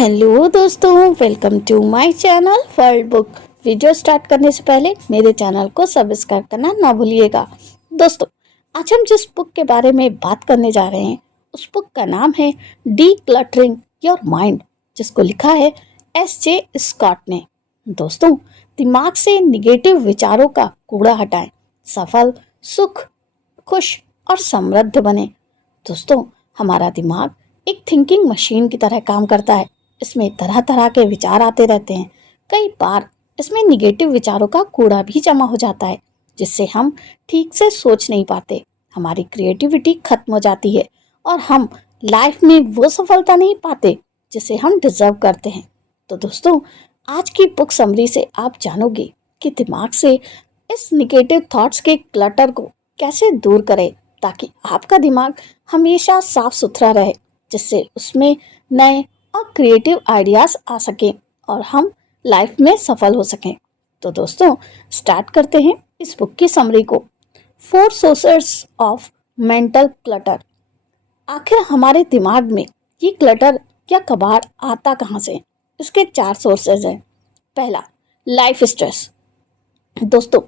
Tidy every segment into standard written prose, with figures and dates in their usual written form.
Hello दोस्तों, welcome to my channel world book. Video start करने से पहले मेरे चैनल को सब्सक्राइब करना ना भूलिएगा। दोस्तों, आज हम जिस बुक के बारे में बात करने जा रहे हैं उस बुक का नाम है डी क्लटरिंग योर माइंड, जिसको लिखा है एस.जे. स्कॉट ने। दोस्तों, दिमाग से निगेटिव विचारों का कूड़ा हटाएं, सफल, सुख, खुश और समृद्ध बने। दोस्तों, हमारा दिमाग एक थिंकिंग मशीन की तरह काम करता है। इसमें तरह तरह के विचार आते रहते हैं। कई बार इसमें निगेटिव विचारों का कूड़ा भी जमा हो जाता है, जिससे हम ठीक से सोच नहीं पाते। हमारी क्रिएटिविटी खत्म हो जाती है और हम लाइफ में वो सफलता नहीं पाते जिसे हम डिजर्व करते हैं। तो दोस्तों, आज की बुक समरी से आप जानोगे कि दिमाग से इस निगेटिव थॉट्स के क्लटर को कैसे दूर करें, ताकि आपका दिमाग हमेशा साफ सुथरा रहे, जिससे उसमें नए और क्रिएटिव आइडियाज आ सकें और हम लाइफ में सफल हो सकें। तो दोस्तों, स्टार्ट करते हैं इस बुक की समरी को। 4 सोर्सेस ऑफ मेंटल क्लटर। आखिर हमारे दिमाग में ये क्लटर या कबाड़ आता कहाँ से? इसके 4 सोर्सेज हैं। पहला, लाइफ स्ट्रेस। दोस्तों,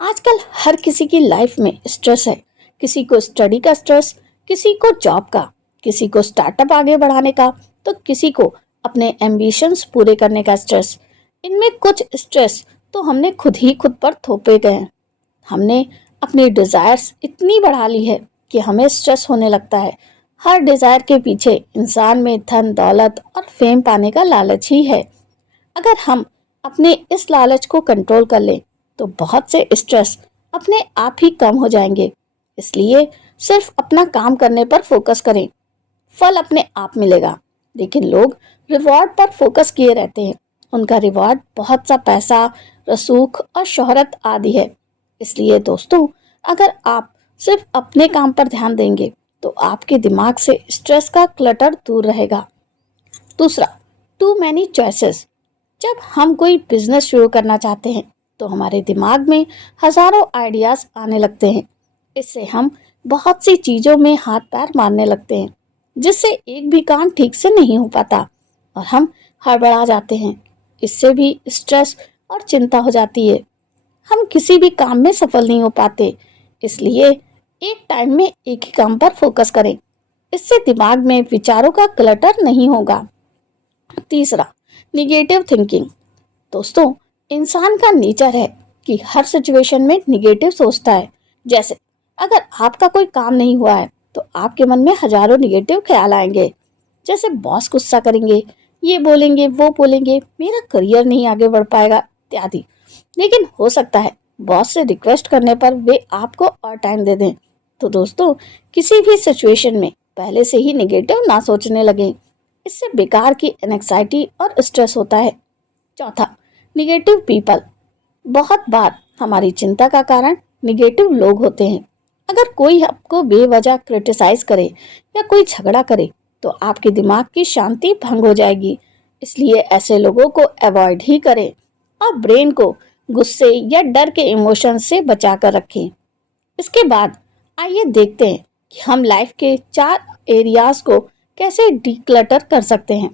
आजकल हर किसी की लाइफ में स्ट्रेस है। किसी को स्टडी का स्ट्रेस, किसी को जॉब का, किसी को स्टार्टअप आगे बढ़ाने का, तो किसी को अपने एम्बिशंस पूरे करने का स्ट्रेस। इनमें कुछ स्ट्रेस तो हमने खुद पर थोपे गए हैं। हमने अपनी डिजायर्स इतनी बढ़ा ली है कि हमें स्ट्रेस होने लगता है। हर डिजायर के पीछे इंसान में धन, दौलत और फेम पाने का लालच ही है। अगर हम अपने इस लालच को कंट्रोल कर लें तो बहुत से स्ट्रेस अपने आप ही कम हो जाएंगे। इसलिए सिर्फ अपना काम करने पर फोकस करें, फल अपने आप मिलेगा। लेकिन लोग रिवॉर्ड पर फोकस किए रहते हैं। उनका रिवॉर्ड बहुत सा पैसा, रसूख और शोहरत आदि है। इसलिए दोस्तों, अगर आप सिर्फ अपने काम पर ध्यान देंगे तो आपके दिमाग से स्ट्रेस का क्लटर दूर रहेगा। दूसरा, टू मैनी चॉइसेस। जब हम कोई बिजनेस शुरू करना चाहते हैं तो हमारे दिमाग में हजारों आइडियाज आने लगते हैं। इससे हम बहुत सी चीजों में हाथ पैर मारने लगते हैं, जिससे एक भी काम ठीक से नहीं हो पाता और हम हड़बड़ा जाते हैं। इससे भी स्ट्रेस और चिंता हो जाती है। हम किसी भी काम में सफल नहीं हो पाते। इसलिए एक टाइम में एक ही काम पर फोकस करें। इससे दिमाग में विचारों का क्लटर नहीं होगा। तीसरा, निगेटिव थिंकिंग। दोस्तों, इंसान का नेचर है कि हर सिचुएशन में निगेटिव सोचता है। जैसे अगर आपका कोई काम नहीं हुआ है तो आपके मन में हजारों निगेटिव ख्याल आएंगे। जैसे बॉस गुस्सा करेंगे, ये बोलेंगे, वो बोलेंगे, मेरा करियर नहीं आगे बढ़ पाएगा इत्यादि। लेकिन हो सकता है बॉस से रिक्वेस्ट करने पर वे आपको और टाइम दे दें। तो दोस्तों, किसी भी सिचुएशन में पहले से ही निगेटिव ना सोचने लगें। इससे बेकार की एंग्जाइटी और स्ट्रेस होता है। चौथा, निगेटिव पीपल। बहुत बार हमारी चिंता का कारण निगेटिव लोग होते हैं। अगर कोई आपको बेवजह क्रिटिसाइज करे या कोई झगड़ा करे तो आपके दिमाग की शांति भंग हो जाएगी। इसलिए ऐसे लोगों को अवॉइड ही करें और ब्रेन को गुस्से या डर के इमोशन से बचा कर रखें। इसके बाद आइए देखते हैं कि हम लाइफ के 4 एरियाज को कैसे डीक्लटर कर सकते हैं।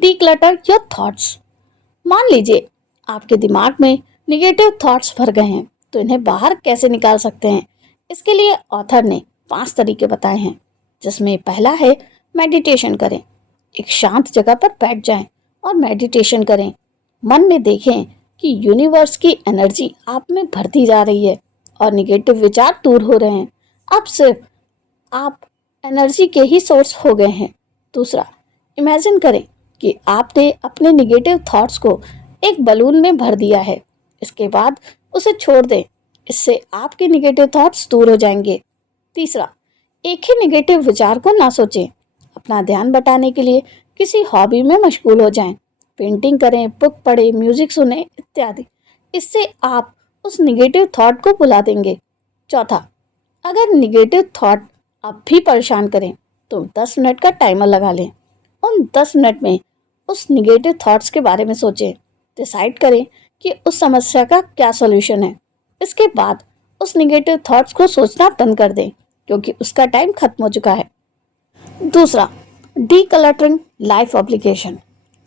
Declutter your thoughts. मान लीजिए आपके दिमाग में निगेटिव थॉट्स भर गए हैं, तो इन्हें बाहर कैसे निकाल सकते हैं? इसके लिए ऑथर ने 5 तरीके बताए हैं, जिसमें पहला है मेडिटेशन करें। एक शांत जगह पर बैठ जाएं और मेडिटेशन करें। मन में देखें कि यूनिवर्स की एनर्जी आप में भरती जा रही है और निगेटिव विचार दूर हो रहे हैं। अब सिर्फ आप एनर्जी के ही सोर्स हो गए हैं। दूसरा, इमेजिन करें कि आपने अपने निगेटिव थॉट्स को एक बलून में भर दिया है। इसके बाद उसे छोड़ दें। इससे आपके निगेटिव थॉट्स दूर हो जाएंगे। तीसरा, एक ही निगेटिव विचार को ना सोचें। अपना ध्यान बटाने के लिए किसी हॉबी में मशगूल हो जाएं। पेंटिंग करें, बुक पढ़ें, म्यूजिक सुने इत्यादि। इससे आप उस निगेटिव थॉट को भुला देंगे। चौथा, अगर निगेटिव थॉट अब भी परेशान करें तो 10 मिनट का टाइमर लगा लें। उन 10 मिनट में उस निगेटिव थॉट्स के बारे में सोचें। डिसाइड करें कि उस समस्या का क्या सॉल्यूशन है। इसके बाद उस निगेटिव थॉट्स को सोचना बंद कर दें, क्योंकि उसका टाइम खत्म हो चुका है। दूसरा, डीक्लटरिंग लाइफ ऑब्लिगेशन।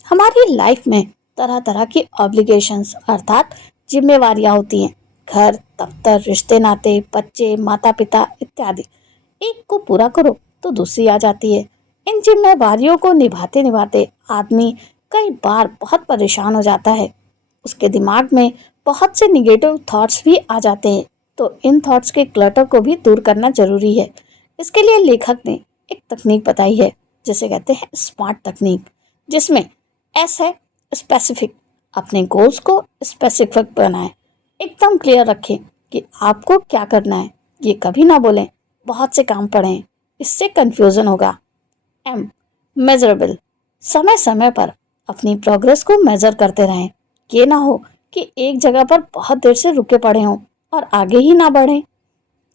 हमारी लाइफ में तरह तरह की ऑब्लिगेशंस अर्थात जिम्मेवारियां होती हैं। घर, दफ्तर, रिश्ते नाते, बच्चे, माता पिता इत्यादि। एक को पूरा करो तो दूसरी आ जाती है। इन जिम्मेवारियों को निभाते निभाते आदमी कई बार बहुत परेशान हो जाता है। उसके दिमाग में बहुत से निगेटिव थॉट्स भी आ जाते हैं। तो इन थॉट्स के क्लटर को भी दूर करना जरूरी है। इसके लिए लेखक ने एक तकनीक बताई है जिसे कहते हैं स्मार्ट तकनीक, जिसमें एस है स्पेसिफिक। अपने गोल्स को स्पेसिफिक बनाएं, एकदम क्लियर रखें कि आपको क्या करना है। ये कभी ना बोलें बहुत से काम पड़े हैं, इससे कंफ्यूजन होगा। एम मेजरेबल, समय समय पर अपनी प्रोग्रेस को मेजर करते रहें। ये ना हो कि एक जगह पर बहुत देर से रुके पड़े हों और आगे ही ना बढ़ें।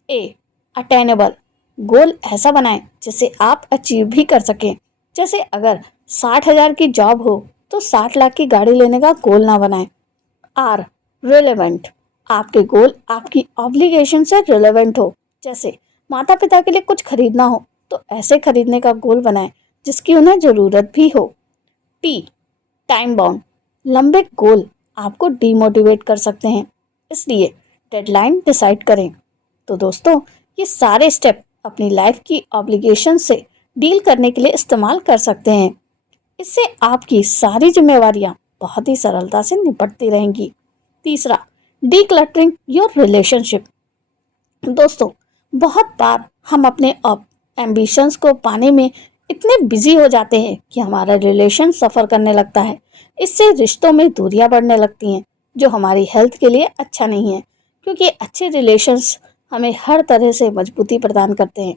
ए अटेनेबल, गोल ऐसा बनाएं जिसे आप अचीव भी कर सकें। जैसे अगर 60,000 की जॉब हो तो 60 लाख की गाड़ी लेने का गोल ना बनाएं। आर रिलेवेंट, आपके गोल आपकी ऑब्लिगेशन से रिलेवेंट हो। जैसे माता पिता के लिए कुछ खरीदना हो तो ऐसे खरीदने का गोल बनाएं जिसकी उन्हें जरूरत भी हो। टी टाइम बाउंड, लंबे गोल आपको डीमोटिवेट कर सकते हैं, इसलिए डेडलाइन डिसाइड करें। तो दोस्तों, ये सारे स्टेप अपनी लाइफ की ऑब्लिगेशन से डील करने के लिए इस्तेमाल कर सकते हैं। इससे आपकी सारी जिम्मेवारियां बहुत ही सरलता से निपटती रहेंगी। तीसरा, डीक्लटरिंग योर रिलेशनशिप। दोस्तों, बहुत बार हम अपने एम्बिशंस को पाने में इतने बिजी हो जाते हैं कि हमारा रिलेशन सफ़र करने लगता है। इससे रिश्तों में दूरियां बढ़ने लगती हैं, जो हमारी हेल्थ के लिए अच्छा नहीं है, क्योंकि अच्छे रिलेशंस हमें हर तरह से मजबूती प्रदान करते हैं।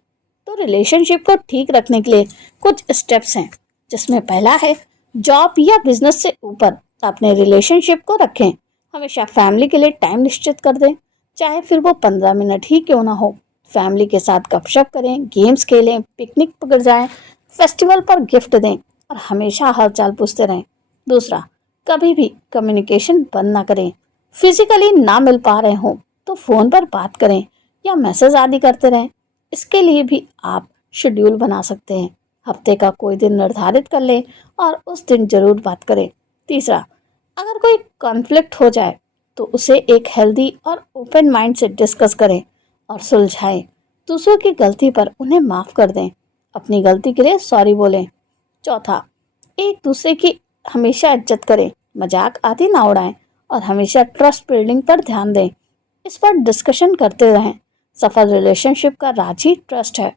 तो रिलेशनशिप को ठीक रखने के लिए कुछ स्टेप्स हैं, जिसमें पहला है जॉब या बिजनेस से ऊपर अपने रिलेशनशिप को रखें। हमेशा फैमिली के लिए टाइम निश्चित कर दें, चाहे फिर वो 15 मिनट ही क्यों ना हो। फैमिली के साथ गपशप करें, गेम्स खेलें, पिकनिक पर जाएं, फेस्टिवल पर गिफ्ट दें और हमेशा हालचाल पूछते रहें। दूसरा, कभी भी कम्युनिकेशन बंद ना करें। फिजिकली ना मिल पा रहे हों तो फ़ोन पर बात करें या मैसेज आदि करते रहें। इसके लिए भी आप शेड्यूल बना सकते हैं। हफ्ते का कोई दिन निर्धारित कर लें और उस दिन जरूर बात करें। तीसरा, अगर कोई कॉन्फ्लिक्ट हो जाए तो उसे एक हेल्दी और ओपन माइंड से डिस्कस करें और सुलझाएं। दूसरों की गलती पर उन्हें माफ़ कर दें, अपनी गलती के लिए सॉरी बोलें। चौथा, एक दूसरे की हमेशा इज्जत करें, मजाक आदि ना उड़ाएं और हमेशा ट्रस्ट बिल्डिंग पर ध्यान दें। इस पर डिस्कशन करते रहें। सफल रिलेशनशिप का राज ही ट्रस्ट है।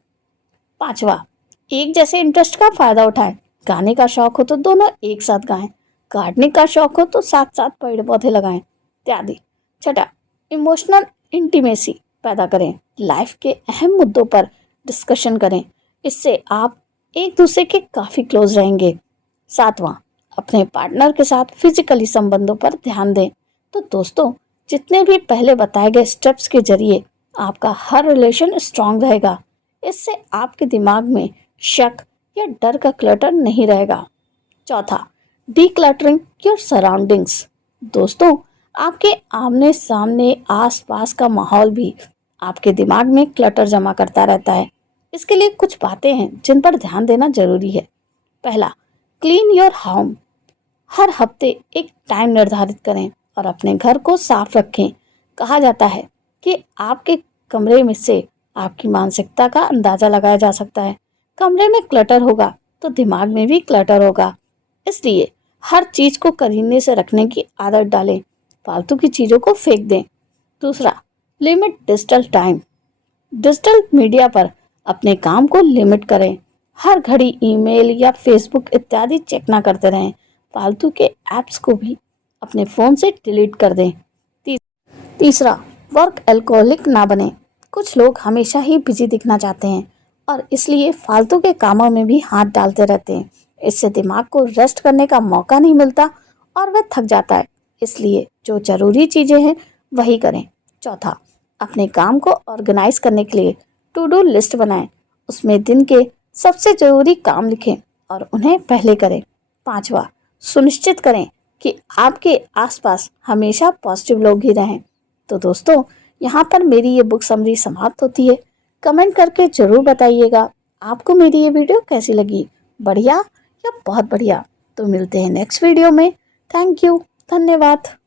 पांचवा, एक जैसे इंटरेस्ट का फायदा उठाएं। गाने का शौक हो तो दोनों एक साथ गाएं, गार्डनिंग का शौक हो तो साथ साथ पेड़ पौधे लगाएं इत्यादि। छठा, इमोशनल इंटीमेसी पैदा करें। लाइफ के अहम मुद्दों पर डिस्कशन करें, इससे आप एक दूसरे के काफ़ी क्लोज रहेंगे। सातवां, अपने पार्टनर के साथ फिजिकली संबंधों पर ध्यान दें। तो दोस्तों, जितने भी पहले बताए गए स्टेप्स के जरिए आपका हर रिलेशन स्ट्रांग रहेगा। इससे आपके दिमाग में शक या डर का क्लटर नहीं रहेगा। चौथा, डीक्लटरिंग योर सराउंडिंग्स। दोस्तों, आपके आमने सामने आसपास का माहौल भी आपके दिमाग में क्लटर जमा करता रहता है। इसके लिए कुछ बातें हैं जिन पर ध्यान देना जरूरी है। पहला, क्लीन योर होम। हर हफ्ते एक टाइम निर्धारित करें और अपने घर को साफ रखें। कहा जाता है कि आपके कमरे में से आपकी मानसिकता का अंदाजा लगाया जा सकता है। कमरे में क्लटर होगा तो दिमाग में भी क्लटर होगा। इसलिए हर चीज को करीने से रखने की आदत डालें, फालतू की चीजों को फेंक दें। दूसरा, limit digital time. Digital media पर अपने काम को लिमिट करें। हर घड़ी ईमेल या फेसबुक इत्यादि चेक ना करते रहें। फालतू के ऐप्स को भी अपने फ़ोन से डिलीट कर दें। तीसरा, वर्क एल्कोहलिक ना बने। कुछ लोग हमेशा ही बिजी दिखना चाहते हैं और इसलिए फालतू के कामों में भी हाथ डालते रहते हैं। इससे दिमाग को रेस्ट करने का मौका नहीं मिलता और वह थक जाता है। इसलिए जो जरूरी चीज़ें हैं वही करें। चौथा, अपने काम को ऑर्गेनाइज करने के लिए टू डू लिस्ट बनाएं। उसमें दिन के सबसे ज़रूरी काम लिखें और उन्हें पहले करें। पांचवा, सुनिश्चित करें कि आपके आसपास हमेशा पॉजिटिव लोग ही रहें। तो दोस्तों, यहाँ पर मेरी ये बुक समरी समाप्त होती है। कमेंट करके ज़रूर बताइएगा आपको मेरी ये वीडियो कैसी लगी। बढ़िया या बहुत बढ़िया। तो मिलते हैं नेक्स्ट वीडियो में। थैंक यू, धन्यवाद।